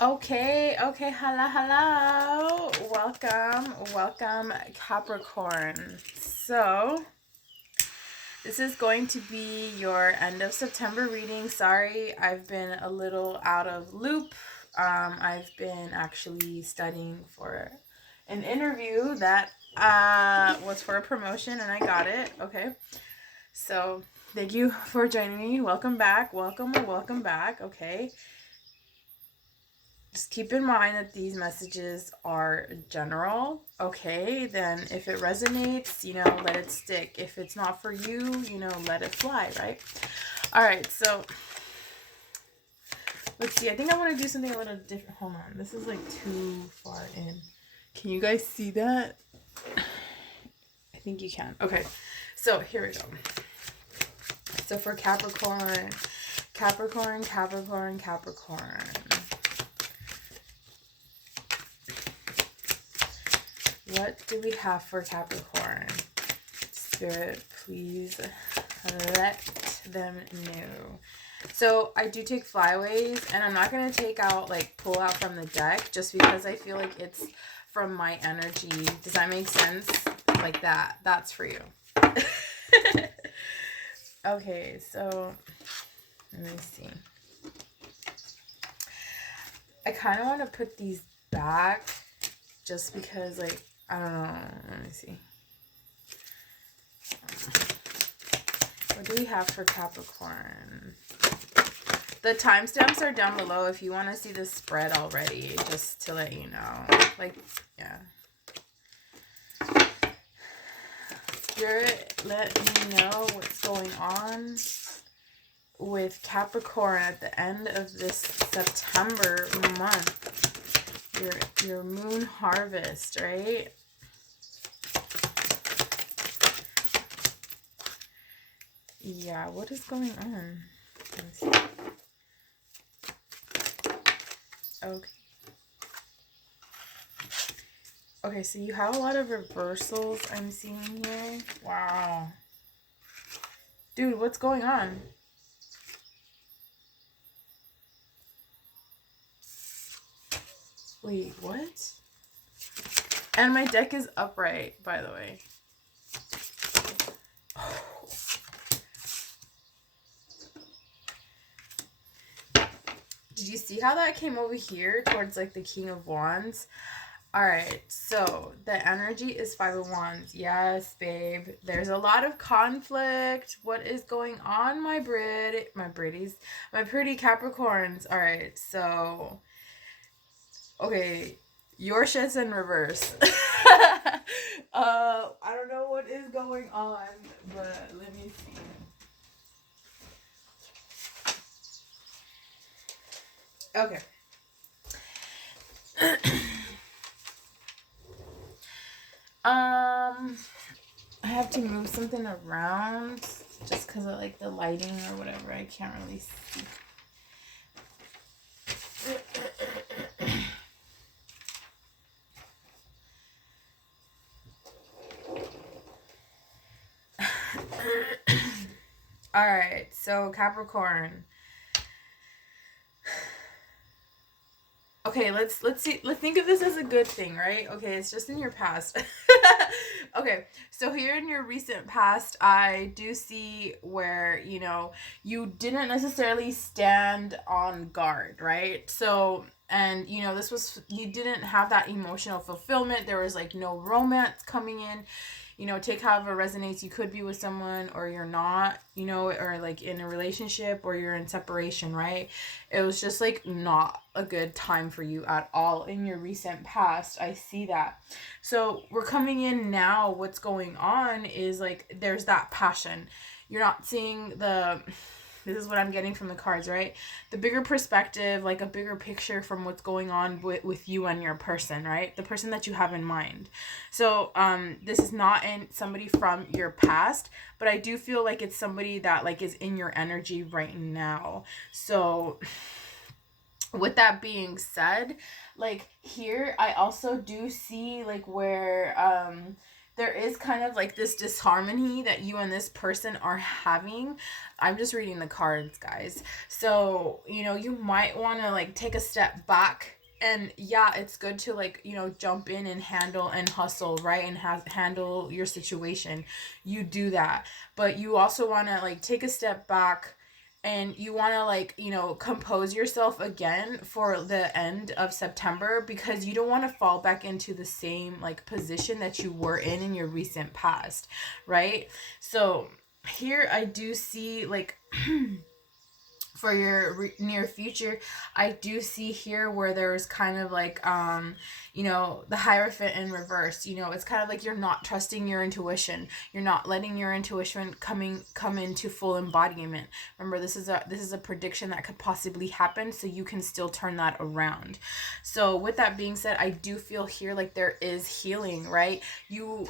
Okay, hello. Welcome, Capricorn. So, this is going to be your end of September reading. Sorry, I've been a little out of loop. I've been actually studying for an interview that was for a promotion and I got it. Okay, so thank you for joining me. Welcome back. Welcome back. Okay. Just keep in mind that these messages are general. Okay, then if it resonates, let it stick. If it's not for you, let it fly, right? All right, so let's see. I think I want to do something a little different. Hold on. This is like too far in. Can you guys see that? I think you can. Okay, so here we go. So for Capricorn. What do we have for Capricorn? Spirit, please let them know. So I do take flyaways, and I'm not going to pull out from the deck just because I feel like it's from my energy. Does that make sense? Like that. That's for you. Okay, so let me see. I kind of want to put these back just because, I don't know. Let me see. What do we have for Capricorn? The timestamps are down below if you want to see the spread already, just to let you know. Yeah. Spirit, let me know what's going on with Capricorn at the end of this September month. Your moon harvest, right? Yeah, what is going on? Let me see. Okay, so you have a lot of reversals I'm seeing here. Wow. Dude, what's going on? Wait, what? And my deck is upright, by the way. Did you see how that came over here towards the King of Wands? Alright, so the energy is Five of Wands. Yes, babe. There's a lot of conflict. What is going on, my pretty Capricorns? Alright, so okay, your shit's in reverse. I don't know what is going on, but let me see. Okay. I have to move something around just because of the lighting or whatever. I can't really see. All right, so Capricorn. Okay, let's see. Let's think of this as a good thing, right? Okay, it's just in your past. Okay, so here in your recent past, I do see where, you didn't necessarily stand on guard, right? So, and, you didn't have that emotional fulfillment. There was no romance coming in. Take however resonates. You could be with someone or you're not, or in a relationship or you're in separation, right? It was just not a good time for you at all in your recent past. I see that. So we're coming in now. What's going on is there's that passion. You're not seeing this is what I'm getting from the cards, right? The bigger perspective, a bigger picture from what's going on with you and your person, right? The person that you have in mind. So this is not somebody from your past, but I do feel like it's somebody that is in your energy right now. So with that being said, here I also do see where there is kind of like this disharmony that you and this person are having. I'm just reading the cards, guys. So, you know, you might want to like take a step back. And yeah, it's good to like, you know, jump in and handle and hustle, right? And handle your situation. You do that. But you also want to like take a step back, and you want to like, you know, compose yourself again for the end of September, because you don't want to fall back into the same like position that you were in your recent past, right? So here I do see like for your near future, I do see here where there's kind of like you know, the Hierophant in reverse. You know, it's kind of like you're not trusting your intuition, you're not letting your intuition come into full embodiment. Remember, this is a prediction that could possibly happen, so you can still turn that around. So with that being said, I do feel here like there is healing, right?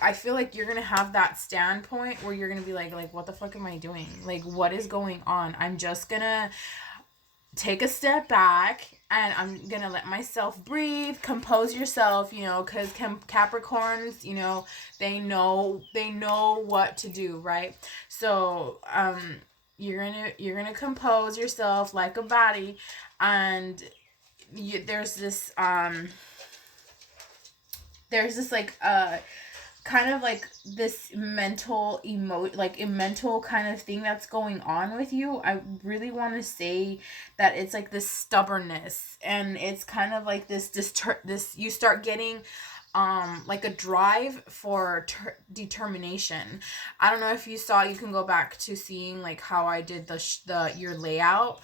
I feel like you're gonna have that standpoint where you're gonna be like, what the fuck am I doing? Like, what is going on? I'm just gonna take a step back, and I'm gonna let myself breathe, compose yourself, you know, because Capricorns, you know, they know what to do, right? So you're gonna compose yourself like a body, and there's this like kind of like this mental mental kind of thing that's going on with you. I really want to say that it's like this stubbornness, and it's kind of like this you start getting like a drive for determination. I don't know if you saw, you can go back to seeing like how I did the your layout.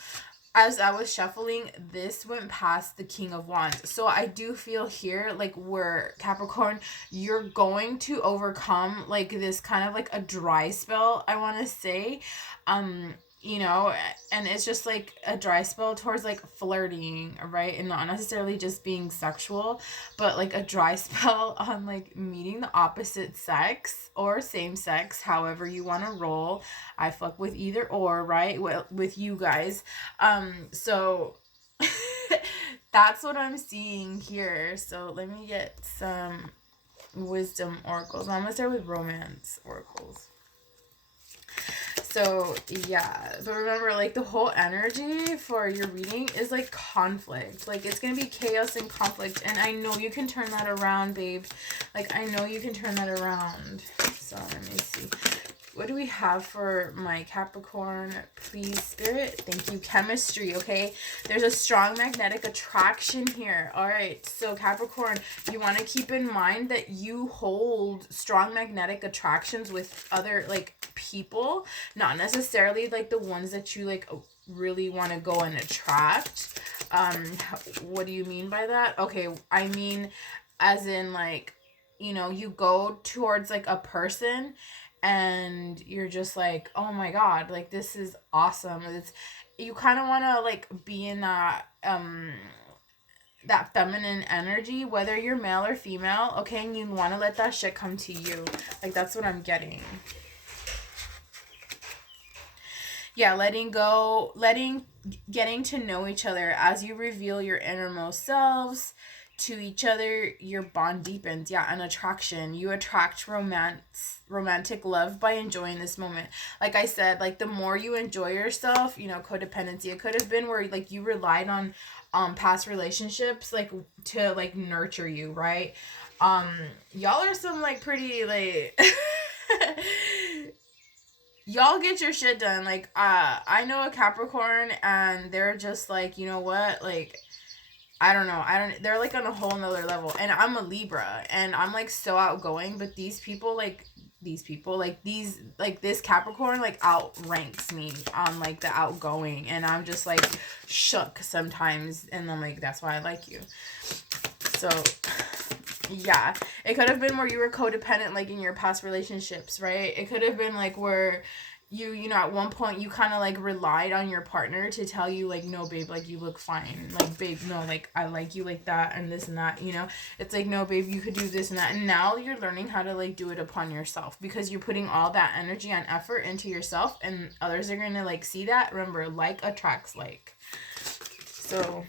As I was shuffling, this went past the King of Wands. So I do feel here, like, where Capricorn, you're going to overcome, like, this kind of, like, a dry spell, I want to say. You know, and it's just, like, a dry spell towards, like, flirting, right? And not necessarily just being sexual, but, like, a dry spell on, like, meeting the opposite sex or same sex, however you want to roll. I fuck with either or, right? Well, with you guys. So that's what I'm seeing here. So let me get some wisdom oracles. I'm gonna start with romance oracles. So yeah, but remember, like, the whole energy for your reading is like conflict. Like, it's gonna be chaos and conflict, and I know you can turn that around, babe. Like, I know you can turn that around. So let me see. What do we have for my Capricorn? Please, Spirit. Thank you. Chemistry, okay? There's a strong magnetic attraction here. All right. So, Capricorn, you want to keep in mind that you hold strong magnetic attractions with other, like, people. Not necessarily, like, the ones that you, like, really want to go and attract. What do you mean by that? Okay. I mean, as in, like, you know, you go towards, like, a person, and you're just like, oh my god, like, this is awesome. You kind of want to like be in that that feminine energy, whether you're male or female, okay? And you want to let that shit come to you. Like, that's what I'm getting. Yeah, getting to know each other as you reveal your innermost selves to each other. Your bond deepens. Yeah, an attraction. You attract romantic love by enjoying this moment. Like I said, like, the more you enjoy yourself, you know, codependency, it could have been where like you relied on past relationships, like, to like nurture you, right? Y'all are some like pretty like y'all get your shit done. Like, I know a Capricorn, and they're just like, you know what, like, I don't know. They're like on a whole nother level. And I'm a Libra, and I'm like so outgoing, but this Capricorn like outranks me on like the outgoing, and I'm just like shook sometimes, and I'm like, that's why I like you. So yeah, it could have been where you were codependent, like, in your past relationships, right? It could have been like where you know, at one point you kind of like relied on your partner to tell you like, no babe, like, you look fine, like, babe, no, like, I like you like that and this and that, you know. It's like, no babe, you could do this and that, and now you're learning how to like do it upon yourself, because you're putting all that energy and effort into yourself, and others are gonna like see that. Remember, like attracts like. So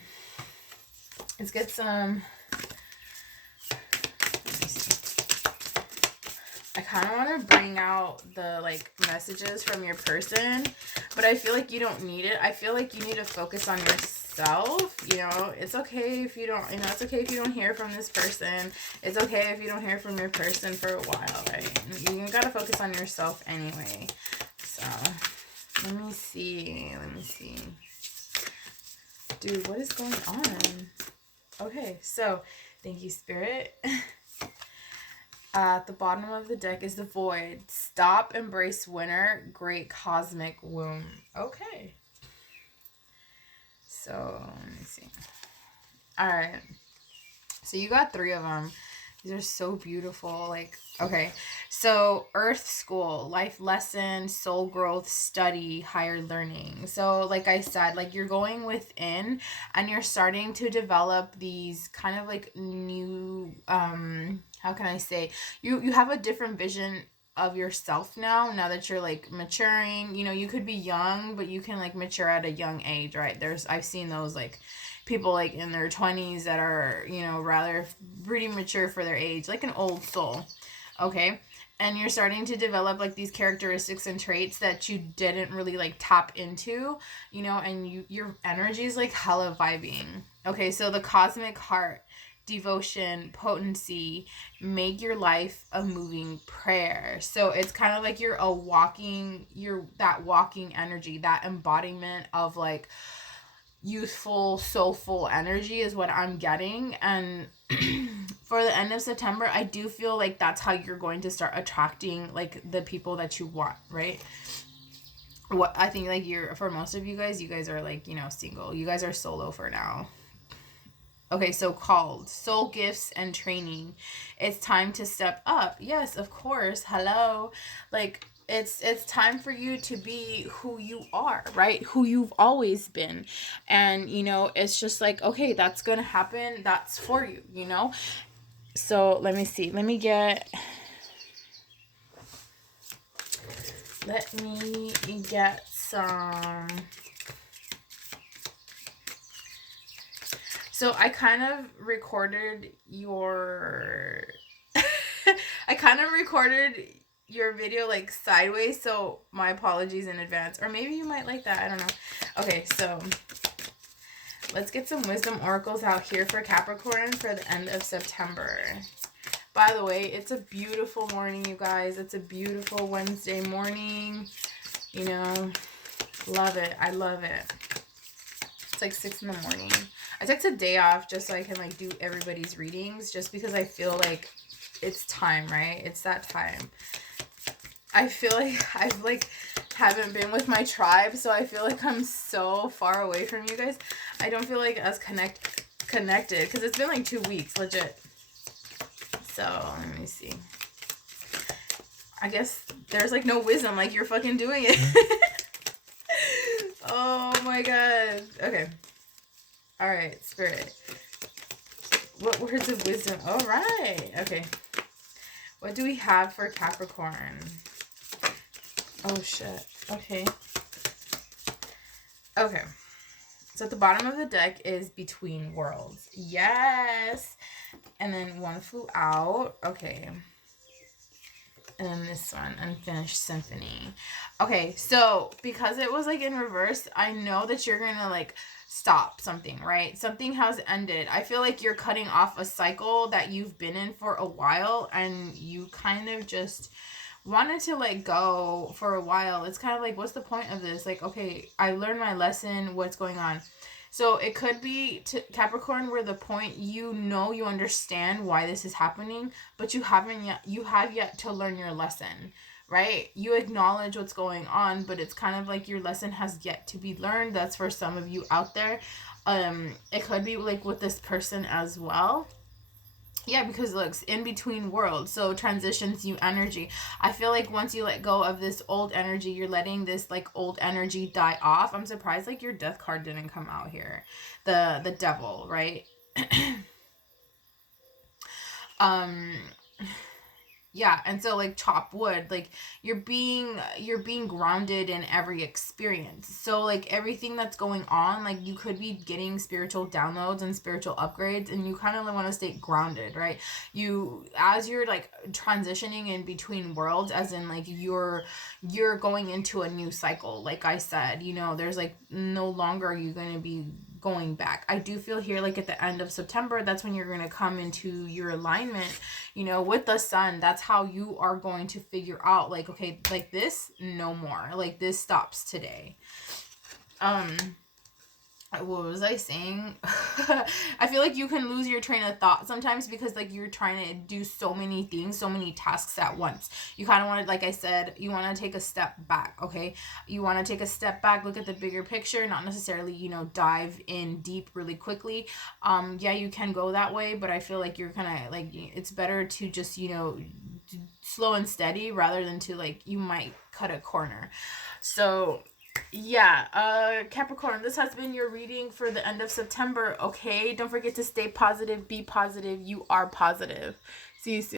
let's get some kind of want to bring out the like messages from your person, but I feel like you don't need it. I feel like you need to focus on yourself. You know, it's okay if you don't, you know, it's okay if you don't hear from this person. It's okay if you don't hear from your person for a while, right? You gotta focus on yourself anyway. So, let me see. Dude, what is going on? Okay, so, thank you, Spirit. At the bottom of the deck is the Void. Stop, embrace winter, great cosmic womb. Okay. So, let me see. Alright. So, you got 3 of them. These are so beautiful. Like, okay. So, Earth School, life lesson, soul growth, study, higher learning. So, like I said, like you're going within and you're starting to develop these kind of like new, how can I say? You have a different vision of yourself now that you're like maturing. You know, you could be young, but you can like mature at a young age, right? I've seen those like people like in their 20s that are, you know, rather pretty mature for their age, like an old soul. Okay. And you're starting to develop like these characteristics and traits that you didn't really like tap into, you know, and your energy is like hella vibing. Okay. So the cosmic heart, devotion, potency, make your life a moving prayer. So it's kind of like you're that walking energy, that embodiment of like youthful, soulful energy is what I'm getting. And for the end of September, I do feel like that's how you're going to start attracting like the people that you want, right? What I think like for most of you guys are like, you know, single. You guys are solo for now. Okay, so called soul gifts and training. It's time to step up. Yes, of course. Hello. Like it's time for you to be who you are, right? Who you've always been. And you know, it's just like, okay, that's going to happen. That's for you, you know? So, let me see. Let me get some. So I kind of recorded your video like sideways, so my apologies in advance. Or maybe you might like that, I don't know. Okay, so let's get some wisdom oracles out here for Capricorn for the end of September. By the way, it's a beautiful morning, you guys. It's a beautiful Wednesday morning. You know, love it. I love it. It's like 6 in the morning. I took a day off just so I can like do everybody's readings, just because I feel like it's time, right? It's that time. I feel like I've like haven't been with my tribe, so I feel like I'm so far away from you guys. I don't feel like as connected because it's been like 2 weeks, legit. So let me see. I guess there's like no wisdom, like you're fucking doing it. Oh my god. Okay. Alright, Spirit. What words of wisdom? Alright. Okay. What do we have for Capricorn? Oh shit. Okay. Okay. So at the bottom of the deck is Between Worlds. Yes. And then one flew out. Okay. And then this one, Unfinished Symphony. Okay, so because it was like in reverse, I know that you're gonna like stop something, right? Something has ended. I feel like you're cutting off a cycle that you've been in for a while, and you kind of just wanted to let go for a while. It's kind of like, what's the point of this? Like, okay, I learned my lesson. What's going on? So it could be to Capricorn where the point, you understand why this is happening, but you have yet to learn your lesson, right? You acknowledge what's going on, but it's kind of like your lesson has yet to be learned. That's for some of you out there. It could be like with this person as well. Yeah, because look, in between worlds, so transitions, new energy. I feel like once you let go of this old energy, you're letting this like old energy die off. I'm surprised like your death card didn't come out here. The devil, right? Yeah, and so like chop wood, like you're being grounded in every experience. So like everything that's going on, like you could be getting spiritual downloads and spiritual upgrades, and you kind of want to stay grounded, right? You, as you're like transitioning in between worlds, as in like you're going into a new cycle. Like I said, there's like no longer are you going to be going back. I do feel here like at the end of September, that's when you're going to come into your alignment, with the sun. That's how you are going to figure out, like, okay, like this, no more. Like this stops today. Um, what was I saying? I feel like you can lose your train of thought sometimes because like you're trying to do so many things, so many tasks at once. You kind of want to, like I said, you want to take a step back, okay? You want to take a step back, look at the bigger picture, not necessarily, dive in deep really quickly. Yeah, you can go that way, but I feel like you're kind of like, it's better to just, slow and steady rather than to like, you might cut a corner. So yeah, Capricorn, this has been your reading for the end of September. Okay, don't forget to stay positive, be positive. You are positive. See you soon.